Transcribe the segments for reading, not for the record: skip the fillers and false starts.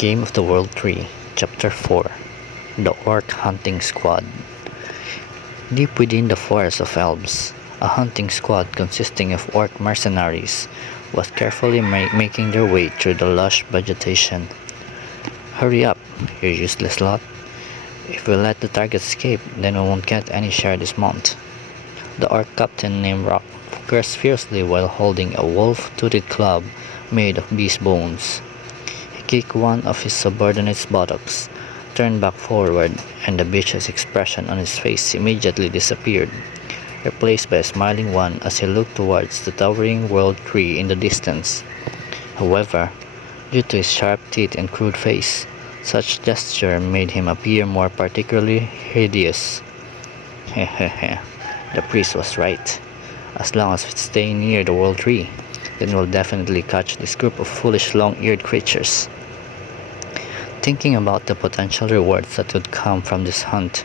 Game of the World 3, Chapter 4 The Orc Hunting Squad. Deep within the forest of elves, a hunting squad consisting of orc mercenaries was carefully making their way through the lush vegetation. "Hurry up, you useless lot. If we let the target escape, then we won't get any share this month." The orc captain named Rock cursed fiercely while holding a wolf-toothed club made of beast bones. He kicked one of his subordinate's buttocks, turned back forward, and the vicious expression on his face immediately disappeared, replaced by a smiling one as he looked towards the towering world tree in the distance. However, due to his sharp teeth and crude face, such gesture made him appear more particularly hideous. Hehehe, the priest was right. As long as we stay near the world tree, then we'll definitely catch this group of foolish long-eared creatures. Thinking about the potential rewards that would come from this hunt,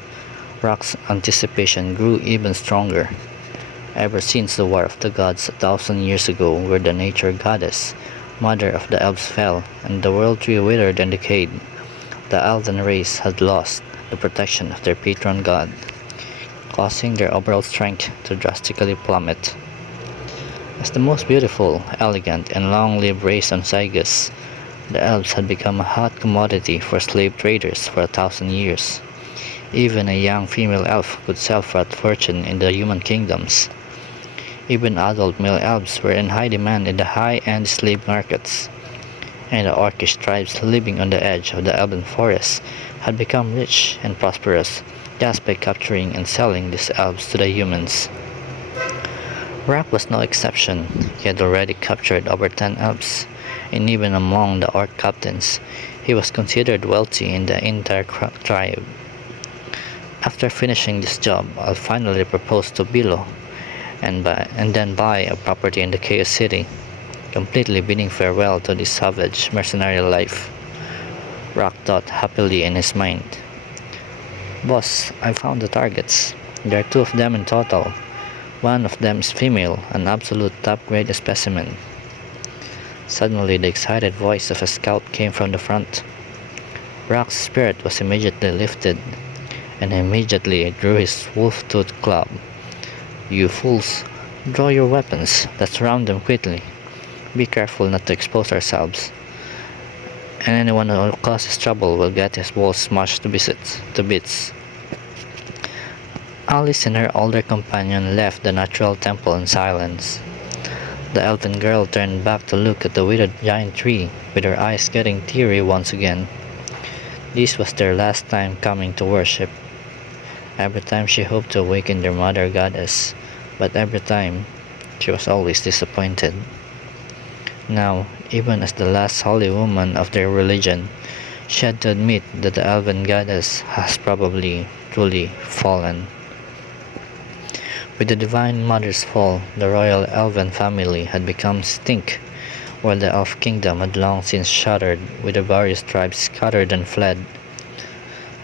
Rock's anticipation grew even stronger. Ever since the War of the Gods 1,000 years ago, where the nature goddess, mother of the elves, fell and the world tree withered and decayed, the elven race had lost the protection of their patron god, causing their overall strength to drastically plummet. As the most beautiful, elegant, and long-lived race on Cygus, the elves had become a hot commodity for slave traders for 1,000 years. Even a young female elf could sell for a fortune in the human kingdoms. Even adult male elves were in high demand in the high-end slave markets, and the orcish tribes living on the edge of the elven forest had become rich and prosperous just by capturing and selling these elves to the humans. Rock was no exception. He had already captured over 10 elves, and even among the orc captains, he was considered wealthy in the entire tribe. "After finishing this job, I'll finally propose to Bilo, and then buy a property in the Chaos City, completely bidding farewell to this savage mercenary life," Rock thought happily in his mind. "Boss, I found the targets. There are 2 of them in total. One of them is female, an absolute top-grade specimen." Suddenly, the excited voice of a scout came from the front. Rock's spirit was immediately lifted, and he immediately drew his wolf-toothed club. "You fools, draw your weapons. Let's round them quickly. Be careful not to expose ourselves, and anyone who causes trouble will get his walls smashed to bits." Alice and her older companion left the natural temple in silence. The elven girl turned back to look at the withered giant tree, with her eyes getting teary once again. This was their last time coming to worship. Every time she hoped to awaken their mother goddess, but every time she was always disappointed. Now, even as the last holy woman of their religion, she had to admit that the elven goddess has probably truly fallen. With the Divine Mother's fall, the royal elven family had become extinct, while the elf kingdom had long since shattered, with the various tribes scattered and fled.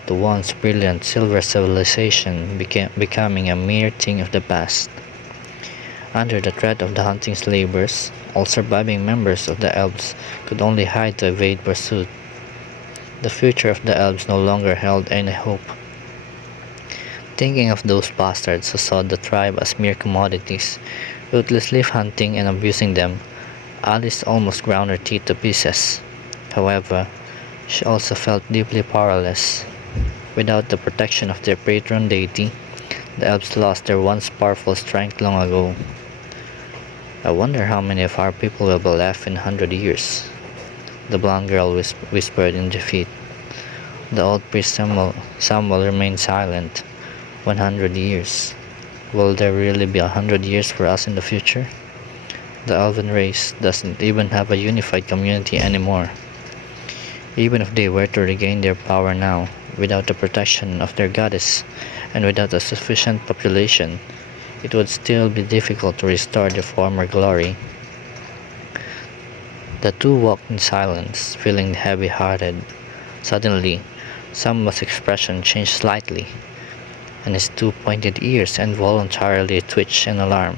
The once brilliant silver civilization becoming a mere thing of the past. Under the threat of the hunting slavers, all surviving members of the elves could only hide to evade pursuit. The future of the elves no longer held any hope. Thinking of those bastards who saw the tribe as mere commodities, ruthlessly hunting and abusing them, Alice almost ground her teeth to pieces. However, she also felt deeply powerless. Without the protection of their patron deity, the elves lost their once powerful strength long ago. "I wonder how many of our people will be left in 100 years," the blonde girl whispered in defeat. The old priest Samuel remained silent. 100 years. Will there really be 100 years for us in the future? The elven race doesn't even have a unified community anymore. Even if they were to regain their power now, without the protection of their goddess, and without a sufficient population, it would still be difficult to restore their former glory. The 2 walked in silence, feeling heavy-hearted. Suddenly, Samuel's expression changed slightly, and his 2 pointed ears involuntarily twitched in alarm.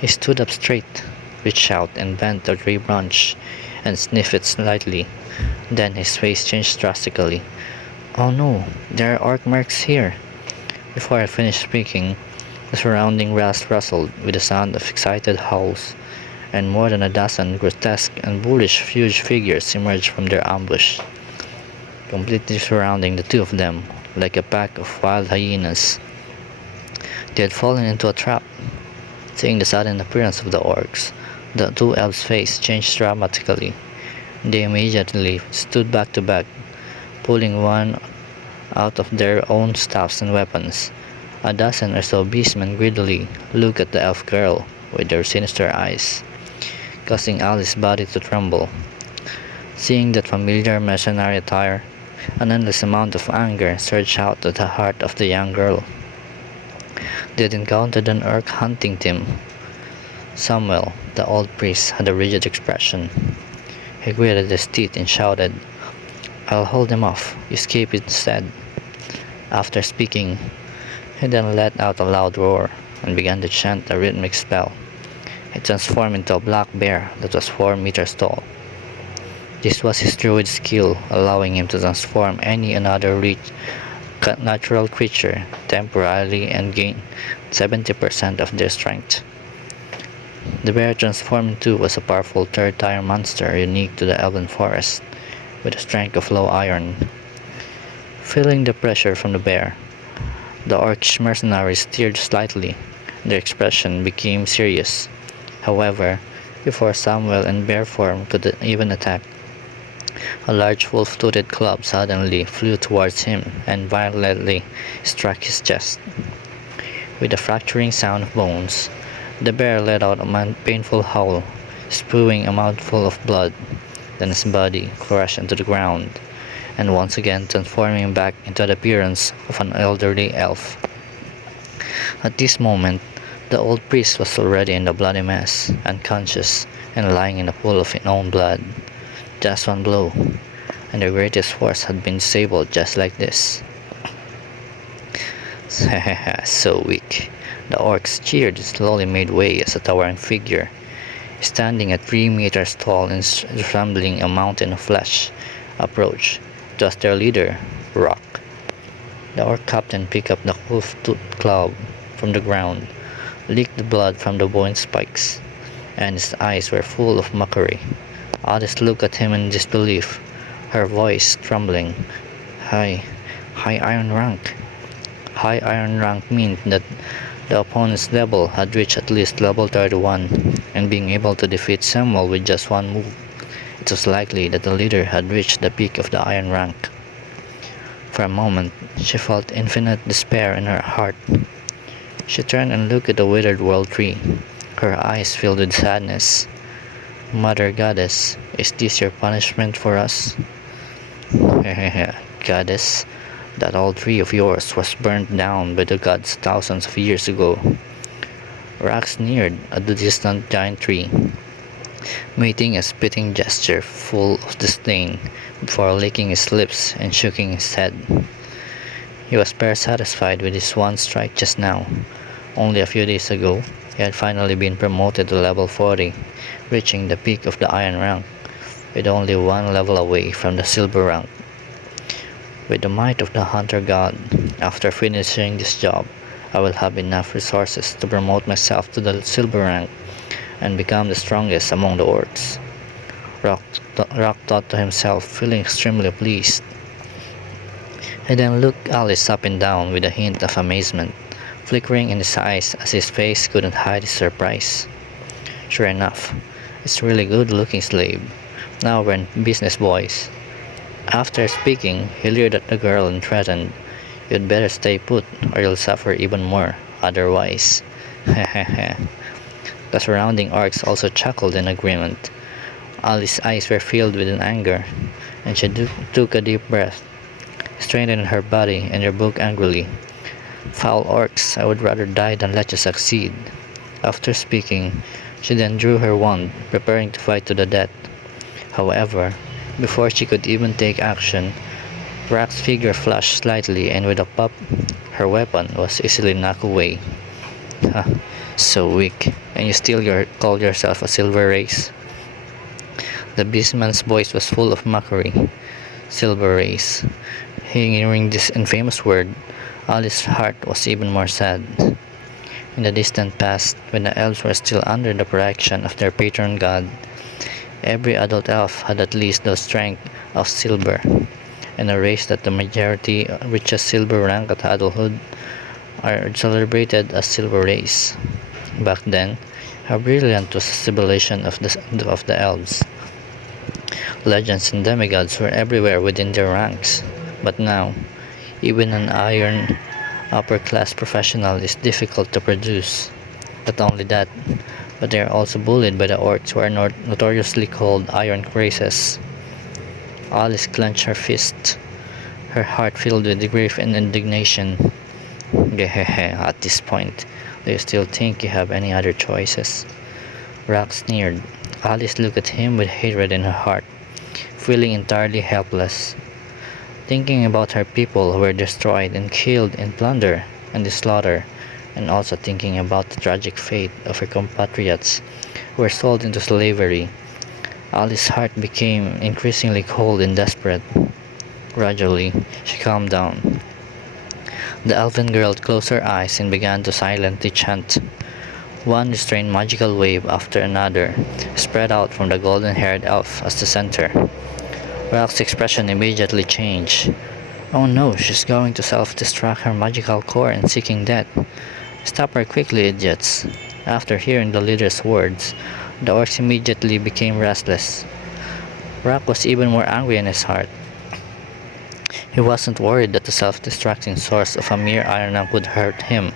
He stood up straight, reached out and bent a tree branch, and sniffed it slightly. Then his face changed drastically. "Oh no, there are orc marks here!" Before I finished speaking, the surrounding grass rustled with the sound of excited howls, and more than a dozen grotesque and bullish huge figures emerged from their ambush, completely surrounding the two of them like a pack of wild hyenas. They had fallen into a trap. Seeing the sudden appearance of the orcs, the two elves' faces changed dramatically. They immediately stood back to back, pulling one out of their own staffs and weapons. A dozen or so beastmen greedily looked at the elf girl with their sinister eyes, causing Alice's body to tremble. Seeing that familiar mercenary attire, an endless amount of anger surged out to the heart of the young girl. They had encountered an orc hunting team. Samuel, the old priest, had a rigid expression. He gritted his teeth and shouted, "I'll hold them off. You escape instead." After speaking, he then let out a loud roar and began to chant a rhythmic spell. He transformed into a black bear that was 4 meters tall. This was his druid skill, allowing him to transform any another natural creature temporarily and gain 70% of their strength. The bear transformed into was a powerful third-tier monster unique to the elven forest, with a strength of low iron. Feeling the pressure from the bear, the orcish mercenaries stirred slightly. Their expression became serious. However, before Samuel in bear form could even attack, a large wolf-toothed club suddenly flew towards him and violently struck his chest. With a fracturing sound of bones, the bear let out a painful howl, spewing a mouthful of blood. Then his body crashed into the ground, and once again transforming back into the appearance of an elderly elf. At this moment, the old priest was already in the bloody mess, unconscious, and lying in a pool of his own blood. Just one blow, and their greatest force had been disabled just like this. So weak. The orcs cheered and slowly made way as a towering figure, standing at 3 meters tall and resembling a mountain of flesh, approached. Just their leader, Rock. The orc captain picked up the wolf-toothed club from the ground, licked the blood from the bone spikes, and his eyes were full of mockery. Alice looked at him in disbelief, her voice trembling. High iron rank. High iron rank meant that the opponent's level had reached at least level 31, and being able to defeat Samuel with just one move, it was likely that the leader had reached the peak of the iron rank. For a moment, she felt infinite despair in her heart. She turned and looked at the withered world tree, her eyes filled with sadness. Mother Goddess, is this your punishment for us? Goddess, that old tree of yours was burned down by the gods thousands of years ago. Rock sneered at the distant giant tree, making a spitting gesture full of disdain before licking his lips and shaking his head. He was bare satisfied with his one strike just now. Only a few days ago, he had finally been promoted to level 40, reaching the peak of the iron rank, with only one level away from the silver rank. With the might of the hunter god, after finishing this job, I will have enough resources to promote myself to the silver rank and become the strongest among the orcs. Rock thought to himself, feeling extremely pleased. He then looked Alice up and down with a hint of amazement flickering in his eyes as his face couldn't hide his surprise. Sure enough, it's a really good-looking slave. Now we're in business, boys. After speaking, he leered at the girl and threatened, "You'd better stay put, or you'll suffer even more, otherwise." The surrounding orcs also chuckled in agreement. Alice's eyes were filled with anger, and she took a deep breath, straightened her body, and rebuked angrily. "Foul orcs, I would rather die than let you succeed." After speaking, she then drew her wand, preparing to fight to the death. However, before she could even take action, Rock's figure flashed slightly, and with a pop, her weapon was easily knocked away. So weak, and you still call yourself a silver race? The beastman's voice was full of mockery. Silver race. Hearing this infamous word, Alice's heart was even more sad. In the distant past, when the elves were still under the protection of their patron god, every adult elf had at least the strength of silver, and a race that the majority reaches silver rank at adulthood are celebrated as silver race. Back then, how brilliant was the civilization of the elves. Legends and demigods were everywhere within their ranks, but now, even an iron upper-class professional is difficult to produce. Not only that, but they are also bullied by the orcs who are notoriously called iron races. Alice clenched her fist, her heart filled with grief and indignation. Gehehe, at this point, do you still think you have any other choices? Rock sneered. Alice looked at him with hatred in her heart, feeling entirely helpless. Thinking about her people who were destroyed and killed in plunder and the slaughter, and also thinking about the tragic fate of her compatriots who were sold into slavery, Alice's heart became increasingly cold and desperate. Gradually, she calmed down. The elven girl closed her eyes and began to silently chant. One restrained magical wave after another spread out from the golden-haired elf as the center. Rock's expression immediately changed. Oh no, she's going to self-destruct her magical core and seeking death. Stop her quickly, idiots. After hearing the leader's words, the orcs immediately became restless. Rock was even more angry in his heart. He wasn't worried that the self-destructing source of a mere iron would hurt him,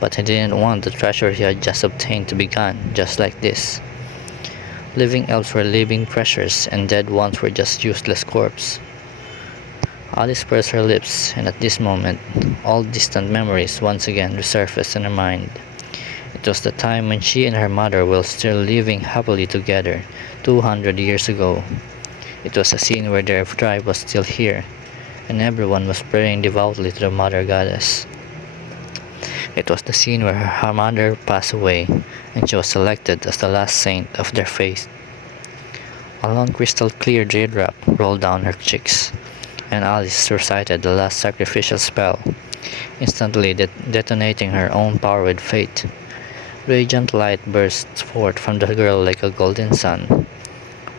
but he didn't want the treasure he had just obtained to be gone, just like this. Living elves were living treasures, and dead ones were just useless corpses. Alice pursed her lips, and at this moment, all distant memories once again resurfaced in her mind. It was the time when she and her mother were still living happily together, 200 years ago. It was a scene where their tribe was still here, and everyone was praying devoutly to the mother goddess. It was the scene where her mother passed away, and she was selected as the last saint of their faith. A long crystal-clear teardrop rolled down her cheeks, and Alice recited the last sacrificial spell, instantly detonating her own power with faith. Radiant light burst forth from the girl like a golden sun.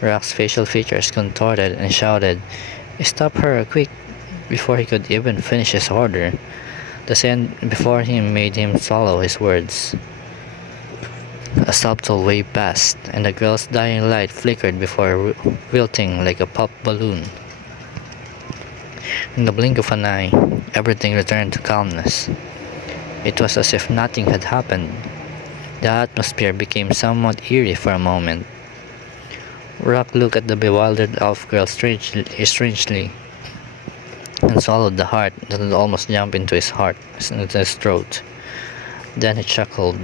Rock's facial features contorted and shouted, "Stop her, quick!" Before he could even finish his order, the sand before him made him swallow his words. A subtle wave passed, and the girl's dying light flickered before wilting like a pop balloon. In the blink of an eye, everything returned to calmness. It was as if nothing had happened. The atmosphere became somewhat eerie for a moment. Rock looked at the bewildered elf girl strangely, and swallowed the heart that had almost jumped into his throat. Then he chuckled.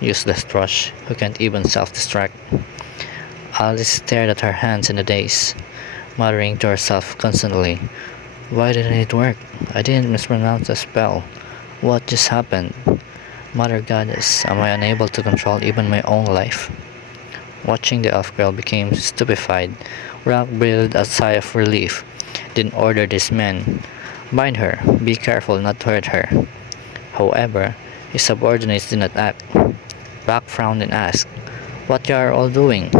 Useless thrush, who can't even self-destruct. Alice stared at her hands in a daze, muttering to herself constantly, "Why didn't it work? I didn't mispronounce the spell. What just happened? Mother Goddess, am I unable to control even my own life?" Watching the elf girl became stupefied, Rock breathed a sigh of relief, then ordered his men, "Bind her, be careful not to hurt her." However, his subordinates did not act. Rock frowned and asked, "What you are all doing?"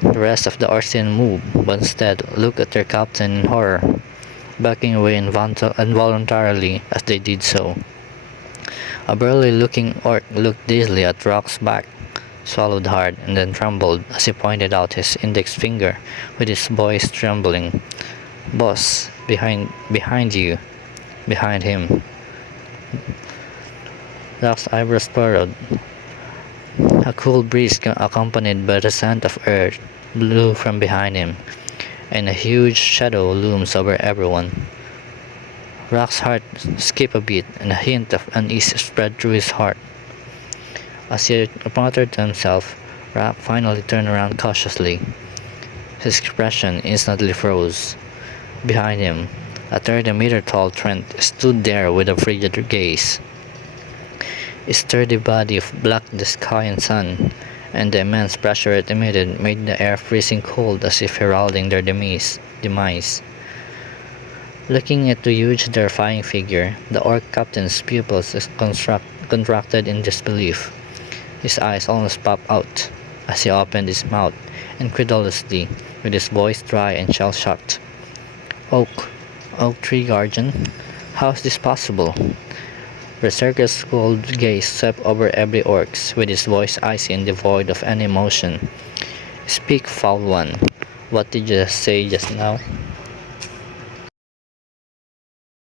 The rest of the orcs didn't move, but instead looked at their captain in horror, backing away involuntarily as they did so. A burly-looking orc looked dizzily at Rock's back, swallowed hard, and then trembled as he pointed out his index finger with his voice trembling. "Boss, behind you." Behind him. Rock's eyebrows furrowed. A cool breeze accompanied by the scent of earth blew from behind him, and a huge shadow looms over everyone. Rock's heart skipped a beat, and a hint of unease spread through his heart. As he muttered to himself, Rock finally turned around cautiously. His expression instantly froze. Behind him, a 30-meter-tall Trent stood there with a frigid gaze. His sturdy body of black the sky and sun, and the immense pressure it emitted made the air freezing cold as if heralding their demise. Looking at the huge, terrifying figure, the orc captain's pupils contracted in disbelief. His eyes almost popped out as he opened his mouth incredulously, with his voice dry and shell-shocked. Oak tree guardian? How is this possible? Berserker's cold gaze swept over every orc, with his voice icy and devoid of any emotion. Speak, foul one. What did you say just now?